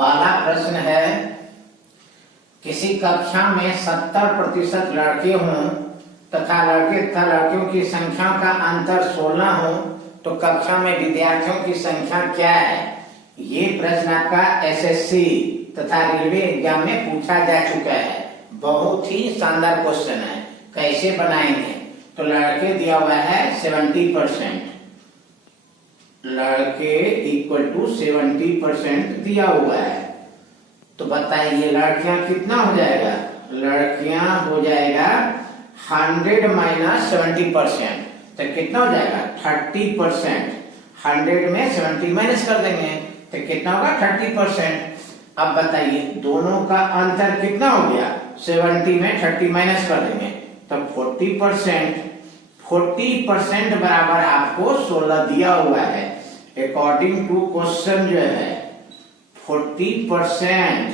पहला प्रश्न है, किसी कक्षा में 70% लड़के हों तथा लड़के तथा लड़कियों की संख्या का अंतर 16 हो तो कक्षा में विद्यार्थियों की संख्या क्या है? ये प्रश्न आपका एसएससी तथा रेलवे एग्जाम में पूछा जा चुका है। बहुत ही शानदार क्वेश्चन है। कैसे बनाएंगे? तो लड़के दिया हुआ है 70%, लड़के इक्वल टू 70% दिया हुआ है। तो बताइए लड़कियां कितना हो जाएगा? लड़कियां हो जाएगा 100 माइनस 70%, तो कितना हो जाएगा? 30%। 100 में 70 माइनस कर देंगे तो कितना होगा? 30%। अब बताइए दोनों का अंतर कितना हो गया? 70 में 30 माइनस कर देंगे तो 40%। 40% बराबर आपको 16 दिया हुआ है। अकॉर्डिंग टू क्वेश्चन जो है 40%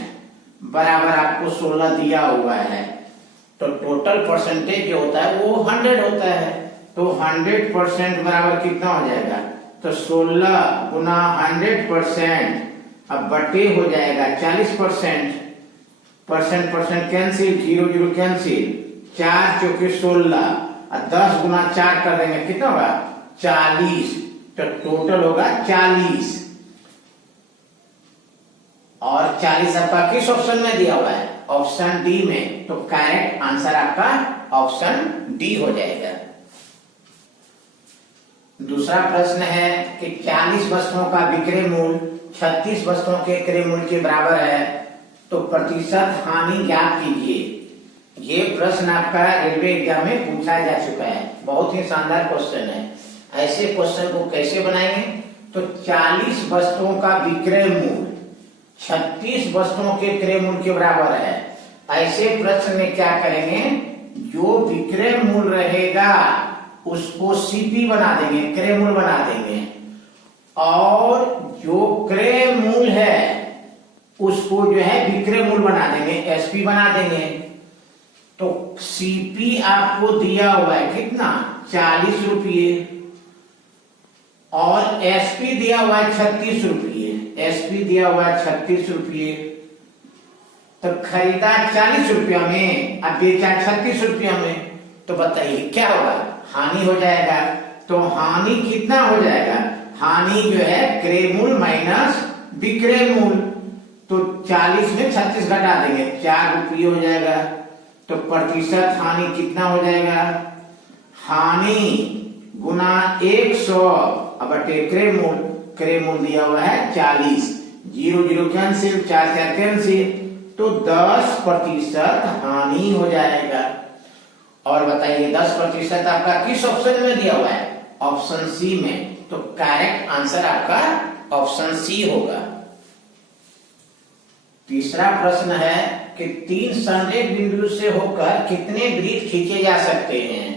बराबर आपको 16 दिया हुआ है। तो टोटल परसेंटेज जो होता है वो 100 होता है। तो 100% बराबर कितना हो जाएगा? तो 16 गुना 100%, अब बटे हो जाएगा 40%। परसेंट कैंसिल, 0 0 कैंसिल, 4 चौके 16 और 10 गुना 4 कर देंगे कितना होगा? 40। तो टोटल होगा 40। और 40 आपका किस ऑप्शन में दिया हुआ है? ऑप्शन डी में। तो करेक्ट आंसर आपका ऑप्शन डी हो जाएगा। दूसरा प्रश्न है कि 40 वस्तुओं का विक्रय मूल्य 36 वस्तुओं के क्रय मूल्य के बराबर है, तो प्रतिशत हानि ज्ञात कीजिए। ये प्रश्न आपका रेलवे एग्जाम में पूछा जा चुका है। बहुत ही शानदार क्वेश्चन है। ऐसे क्वेश्चन को कैसे बनाएंगे? तो 40 वस्तुओं का विक्रय मूल्य 36 वस्तुओं के क्रय मूल्य के बराबर है। ऐसे प्रश्न में क्या करेंगे? जो विक्रय मूल्य रहेगा उसको सीपी बना देंगे, क्रय मूल्य बना देंगे, और जो क्रय मूल्य है उसको जो है विक्रय मूल्य बना देंगे, एसपी बना देंगे। तो सीपी आपको दिया हुआ है कितना? 40 रुपये, और एसपी दिया हुआ है 36 रुपये। एसपी दिया हुआ है 36 रुपये, तो खरीदा 40 रुपया में अब बेचा 36 रुपया में। तो बताइए क्या होगा? हानि हो जाएगा। तो हानि कितना हो जाएगा? हानि जो है क्रय मूल्य माइनस विक्रय मूल्य। तो 40 में 36 घटा देंगे, 4 रुपये हो जाएगा। तो प्रतिशत हानि कितना हो जाएगा? हानि गुना 100 अब बटे क्रय मूल्य। क्रय मूल्य दिया हुआ है 40, 0 0 कैंसिल, 4 4 कैंसिल, तो 10% हानि हो जाएगा। और बताइए 10% आपका किस ऑप्शन में दिया हुआ है? ऑप्शन सी में। तो करेक्ट आंसर आपका ऑप्शन सी होगा। तीसरा प्रश्न है कि 3 संरेख बिंदु से होकर कितने वृत्त खींचे जा सकते हैं?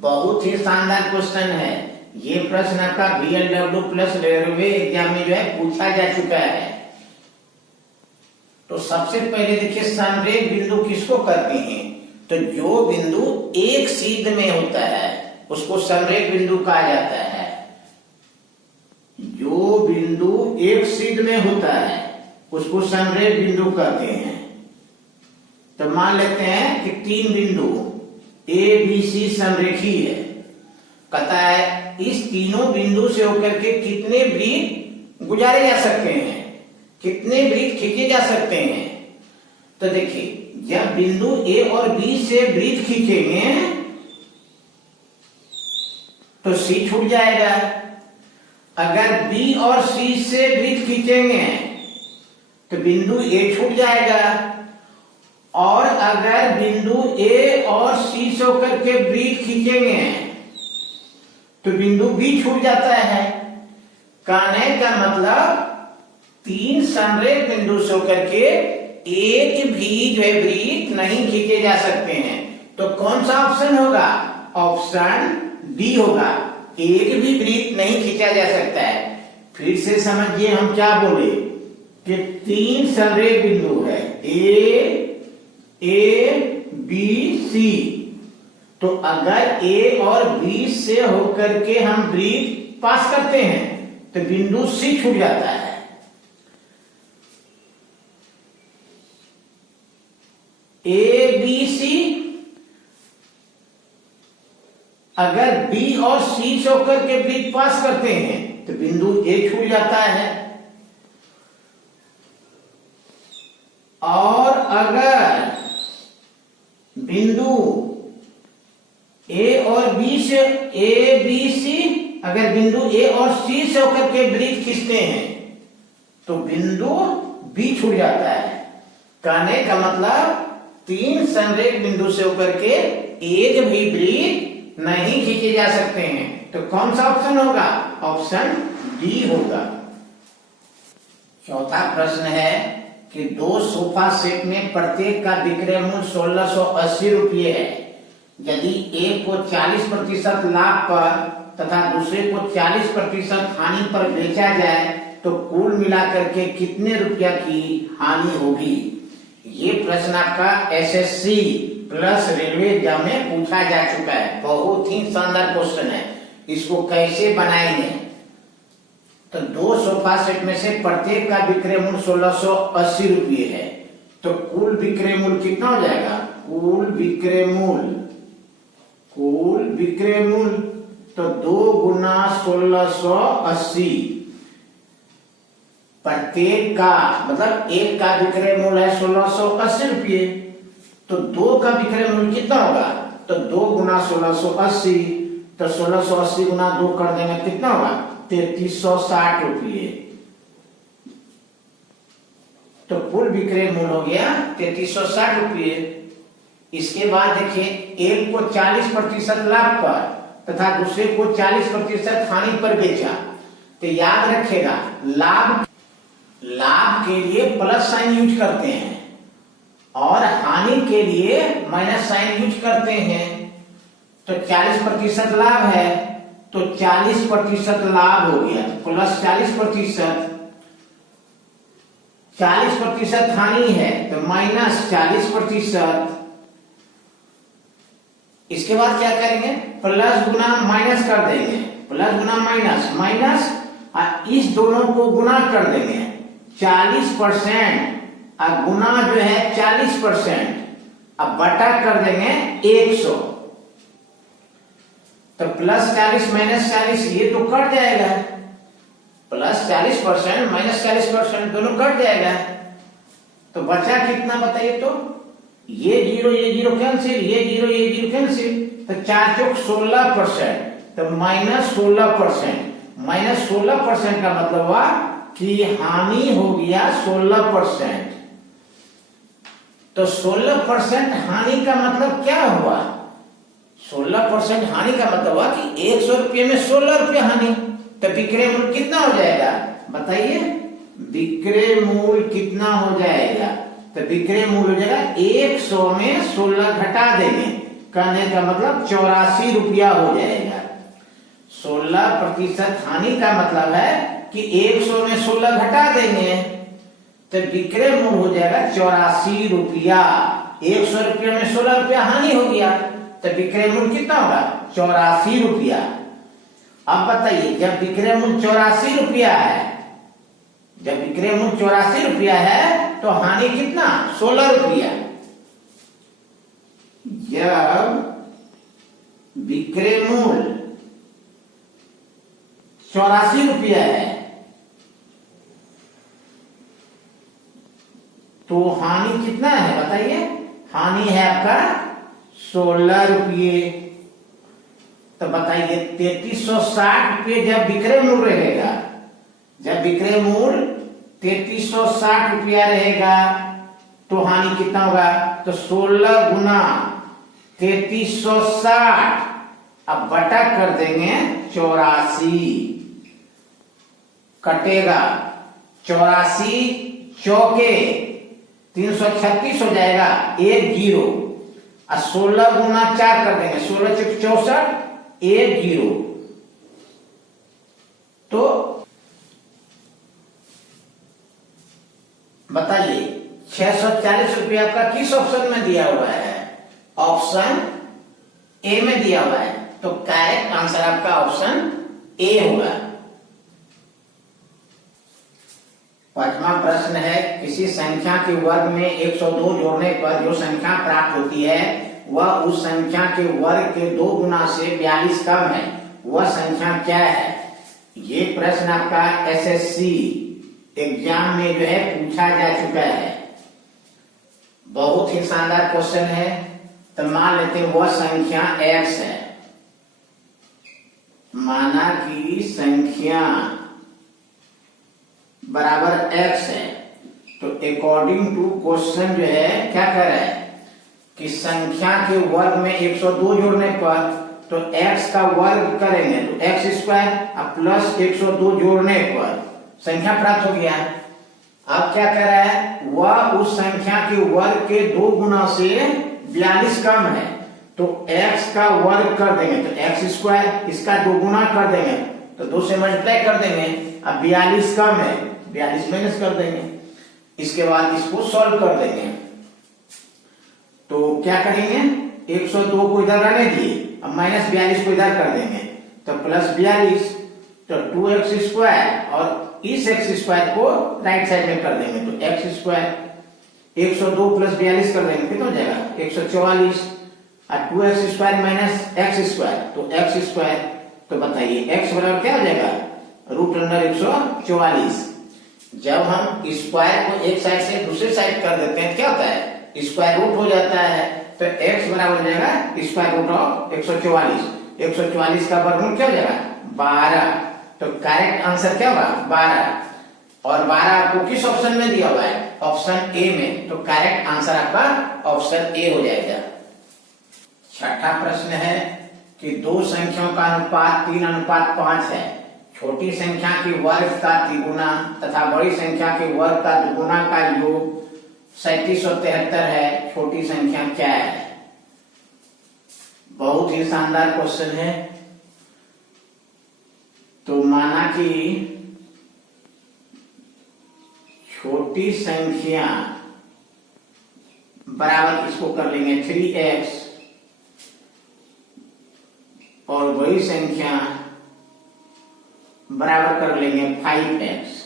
बहुत ही शानदार क्वेश्चन है। ये प्रश्न आपका बीएलडब्ल्यू प्लस रेलवे एग्जाम में जो है पूछा जा चुका है। तो सबसे पहले देखिए संरेख बिंदु किसको कहते हैं? तो जो बिंदु एक सीध में होता है उसको संरेख बिंदु कहा जाता है। जो बिंदु एक सीध में होता है उसको संरेख बिंदु कहते हैं। तो मान लेते हैं कि 3 बिंदु ए बी सी संरेखी है। कहता है इस तीनों बिंदु से होकर के कितने वृत्त गुजारे जा सकते हैं, कितने वृत्त खींचे जा सकते हैं। तो देखिए जब बिंदु ए और बी से वृत्त खींचेंगे तो सी छूट जाएगा। अगर बी और सी से वृत्त खींचेंगे तो बिंदु ए छूट जाएगा, और अगर बिंदु ए और सी से होकर के वृत्त खींचेंगे तो बिंदु बी छूट जाता है। कहने का मतलब 3 संरेख बिंदु से होकर के एक भी जो है वृत्त नहीं खींचे जा सकते हैं। तो कौन सा ऑप्शन होगा? ऑप्शन डी होगा। एक भी वृत्त नहीं खींचा जा सकता है। फिर से समझिए हम क्या बोले कि 3 संरेख बिंदु है ए बी सी। तो अगर ए और बी से होकर के हम वृत्त पास करते हैं तो बिंदु सी छूट जाता है। ए बी सी, अगर बी और सी से होकर के वृत्त पास करते हैं तो बिंदु ए छूट जाता है, और अगर बिंदु ए और बी से, ए बी सी, अगर बिंदु ए और सी से होकर के वृत्त खींचते हैं तो बिंदु बी छूट जाता है। कहने का मतलब तीन संरेख बिंदु से होकर के एक भी वृत्त नहीं खींचे जा सकते हैं। तो कौन सा ऑप्शन होगा? ऑप्शन डी होगा। चौथा प्रश्न है कि दो सोफा सेट में प्रत्येक का विक्रय मूल्य 1680 रुपये है। यदि एक को 40% लाभ पर तथा दूसरे को 40% हानि पर बेचा जाए तो कुल मिलाकर के कितने रुपया की हानि होगी? ये प्रश्न आपका एसएससी प्लस रेलवे एग्जाम में पूछा जा चुका है। बहुत ही शानदार क्वेश्चन है। इसको कैसे बनाएंगे? तो दो सोफा सेट में से प्रत्येक का विक्रय मूल्य 1680 रुपये है, तो कुल विक्रय मूल्य कितना हो जाएगा? कुल विक्रय मूल्य तो 2 गुना 1680, प्रत्येक का मतलब एक का विक्रय मूल्य है 1680 रुपये, तो दो का विक्रय मूल्य कितना होगा? तो 2 गुना 1680, तो 1680 गुना 2 कर देंगे कितना होगा? 3360 रुपये। तो कुल विक्रय मूल्य हो गया 3360 रुपये। इसके बाद देखिए, एक को 40% लाभ पर तथा दूसरे को 40% हानि पर बेचा, तो याद रखेगा लाभ के लिए प्लस साइन यूज करते हैं और हानि के लिए माइनस साइन यूज करते हैं। तो 40% लाभ है तो 40% लाभ हो गया, तो प्लस 40%, 40% हानि है तो माइनस 40%। इसके बाद क्या करेंगे? प्लस गुना माइनस कर देंगे, प्लस गुना माइनस, माइनस और इस दोनों को गुना कर देंगे 40%, और गुना जो है 40%, अब बटा कर देंगे 100। तो प्लस 40 माइनस 40 ये तो कट जाएगा, प्लस 40% माइनस 40% दोनों कट जाएगा, तो बचा कितना बताइए? तो ये जीरो कैंसिल, ये जीरो कैंसिल, तो 4 चौक 16%, तो माइनस 16%। माइनस 16% का मतलब हुआ कि हानि हो गया 16%। तो 16% हानि का मतलब क्या हुआ? 16% हानि का मतलब हुआ कि 100 रुपये में 16 रुपये हानि, तो विक्रय मूल्य कितना हो जाएगा बताइए? विक्रय मूल्य कितना हो जाएगा? तो विक्रय मूल्य हो जाएगा 100 में 16 घटा देंगे, कहने का मतलब 84 रुपया हो जाएगा। 16% हानि का मतलब है कि 100 में 16 घटा देंगे तो विक्रय मूल्य हो जाएगा 84 रुपया। 100 रुपये में 16 रुपया हानि हो गया तो विक्रय मूल्य कितना होगा? 84 रुपया। अब बताइए, जब विक्रय मूल्य 84 रुपया है, जब विक्रय मूल्य 84 रुपया है तो हानि कितना? 16 रुपया। जब विक्रय मूल्य 84 रुपया है तो हानि कितना है बताइए? हानि है आपका 16 रुपये। तो बताइए 3360 रुपये जब विक्रय मूल्य रहेगा, जब विक्रय मूल्य 3360 रुपया रहेगा तो हानि कितना होगा? तो 16 गुना 3360, अब बटा कर देंगे 84, कटेगा 84 चौके 336 हो जाएगा, 1 जीरो, और 16 गुना 4 कर देंगे, 16 चौक 64, 1 जीरो। तो बताइए 640 रुपया आपका किस ऑप्शन में दिया हुआ है? ऑप्शन ए में दिया हुआ है, तो करेक्ट आंसर आपका ऑप्शन ए होगा। पांचवा प्रश्न है, किसी संख्या के वर्ग में 102 जोड़ने पर जो संख्या प्राप्त होती है वह उस संख्या के वर्ग के 2 गुना से 42 कम है, वह संख्या क्या है? ये प्रश्न आपका एसएससी एग्जाम में जो है पूछा जा चुका है। बहुत ही शानदार क्वेश्चन है। तो मान लेते हैं वह संख्या x है, माना कि संख्या बराबर x है। तो अकॉर्डिंग टू क्वेश्चन जो है क्या कर रहा है कि संख्या के वर्ग में 102 जोड़ने पर तो x का वर्ग करेंगे तो x स्क्वायर प्लस 102 जोड़ने पर संख्या प्राप्त हो गया। अब क्या कर रहा है, वह उस संख्या के वर्ग के 2 गुना से 42 कम है, तो x का वर्ग कर देंगे तो x स्क्वायर, इसका 2 गुना कर देंगे तो 2 से मल्टीप्लाई कर देंगे। अब 42 कम है, 42 माइनस कर देंगे। इसके बाद इसको सॉल्व कर देंगे। तो क्या करेंगे, 102 को इधर रहने दिए, अब माइनस 42 को इधर कर देंगे तो प्लस 42, तो 2x स्क्वायर और इस x स्क्वायर को राइट साइड में कर देंगे तो x स्क्वायर 102 प्लस 42 कर देंगे कितना हो जाएगा 144, और 2x square minus x square तो x स्क्वायर। तो बताइए x बराबर क्या हो जाएगा, रूट अंडर 144। जब हम स्क्वायर को एक साइड से दूसरे साइड कर देते हैं क्या होता है, स्क्वायर रूट हो जाता है। तो x बराबर हो जाएगा स्क्वायर रूट ऑफ 144। 144 का वर्गमूल क्या हो जाएगा 12। तो करेक्ट आंसर क्या होगा 12, और 12 आपको किस ऑप्शन में दिया हुआ है, ऑप्शन ए में। तो करेक्ट आंसर आपका ऑप्शन ए हो जाएगा। छठा प्रश्न है कि 2 संख्याओं का अनुपात 3:5 है। छोटी संख्या के वर्ग का तिगुना तथा बड़ी संख्या के वर्ग का दुगुना का योग 3773 है। छोटी संख्या क्या है? बहुत ही शानदार क्वेश्चन है। तो माना कि छोटी संख्या बराबर इसको कर लेंगे 3x और बड़ी संख्या बराबर कर लेंगे 5x।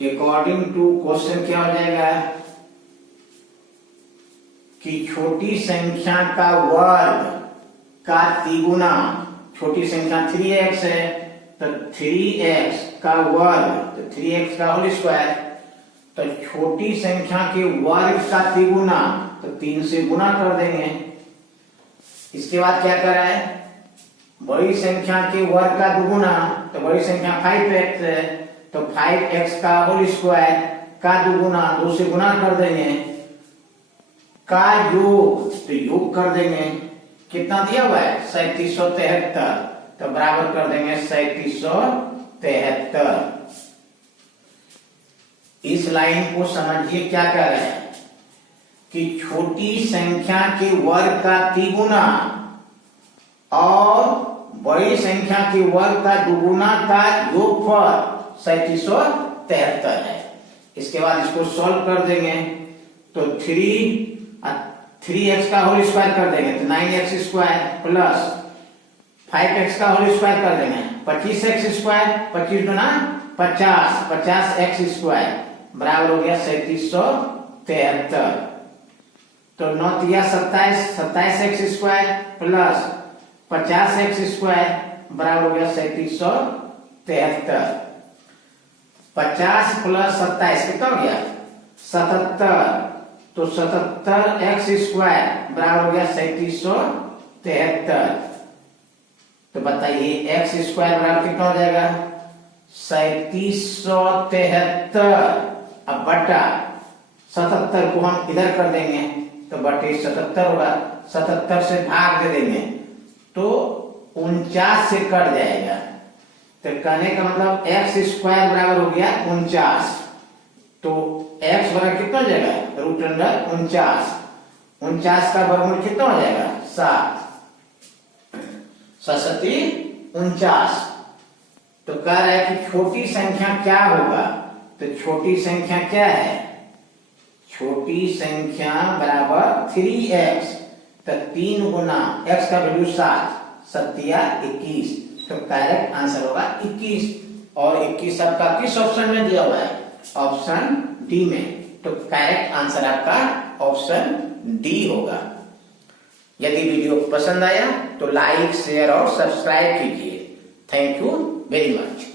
अकॉर्डिंग टू क्वेश्चन क्या हो जाएगा कि छोटी संख्या का वर्ग का तिगुना, छोटी संख्या 3x है तो 3x का वर्ग तो 3x का होल स्क्वायर, तो छोटी संख्या के वर्ग का तिगुना तो 3 से गुना कर देंगे। इसके बाद क्या कर रहा है, बड़ी संख्या के वर्ग का दुगुना तो बड़ी संख्या 5x है तो 5x का होल स्क्वायर का दुगुना 2 से गुना कर देंगे, का योग तो योग कर देंगे। कितना दिया हुआ है 3773, तो बराबर कर देंगे 3773। इस लाइन को समझिए क्या कर रहे हैं कि छोटी संख्या के वर्ग का तिगुना और बड़ी संख्या के वर्ग का दुगुना का योगफल 3773 है। इसके बाद इसको सॉल्व कर देंगे तो 3x का होल स्क्वायर कर देंगे तो 9x स्क्वायर प्लस 5x का होल स्क्वायर कर देंगे 25x स्क्वायर, 25 गुना 50, 50x स्क्वायर बराबर हो गया 3773। तो 9 तिया 27, 27x square plus 50x square बराबर हो गया 3773। 50 प्लस 27 कितना हो गया 77, तो 77x स्क्वायर बराबर हो गया 3773। तो बताइए x स्क्वायर बराबर कितना हो जाएगा 3773। अब बटा 77 को हम इधर कर देंगे तो बटे 77 होगा, 77 से भाग दे देंगे तो 49 से कट जाएगा। तो कहने का मतलब x स्क्वायर बराबर हो गया 49, तो x बराबर कितना हो जाएगा रूट अंडर 49। 49 का वर्गमूल कितना हो जाएगा 7, 49। तो कह रहा है कि छोटी संख्या क्या होगा, तो छोटी संख्या क्या है, छोटी संख्या बराबर 3x, तो 3 गुना x का वैल्यू 7, 7 या 21, तो करेक्ट आंसर होगा 21। और 21 आपका किस ऑप्शन में दिया हुआ है? ऑप्शन डी में। तो करेक्ट आंसर आपका ऑप्शन डी होगा। यदि वीडियो पसंद आया तो लाइक, शेयर और सब्सक्राइब कीजिए। Thank you very much.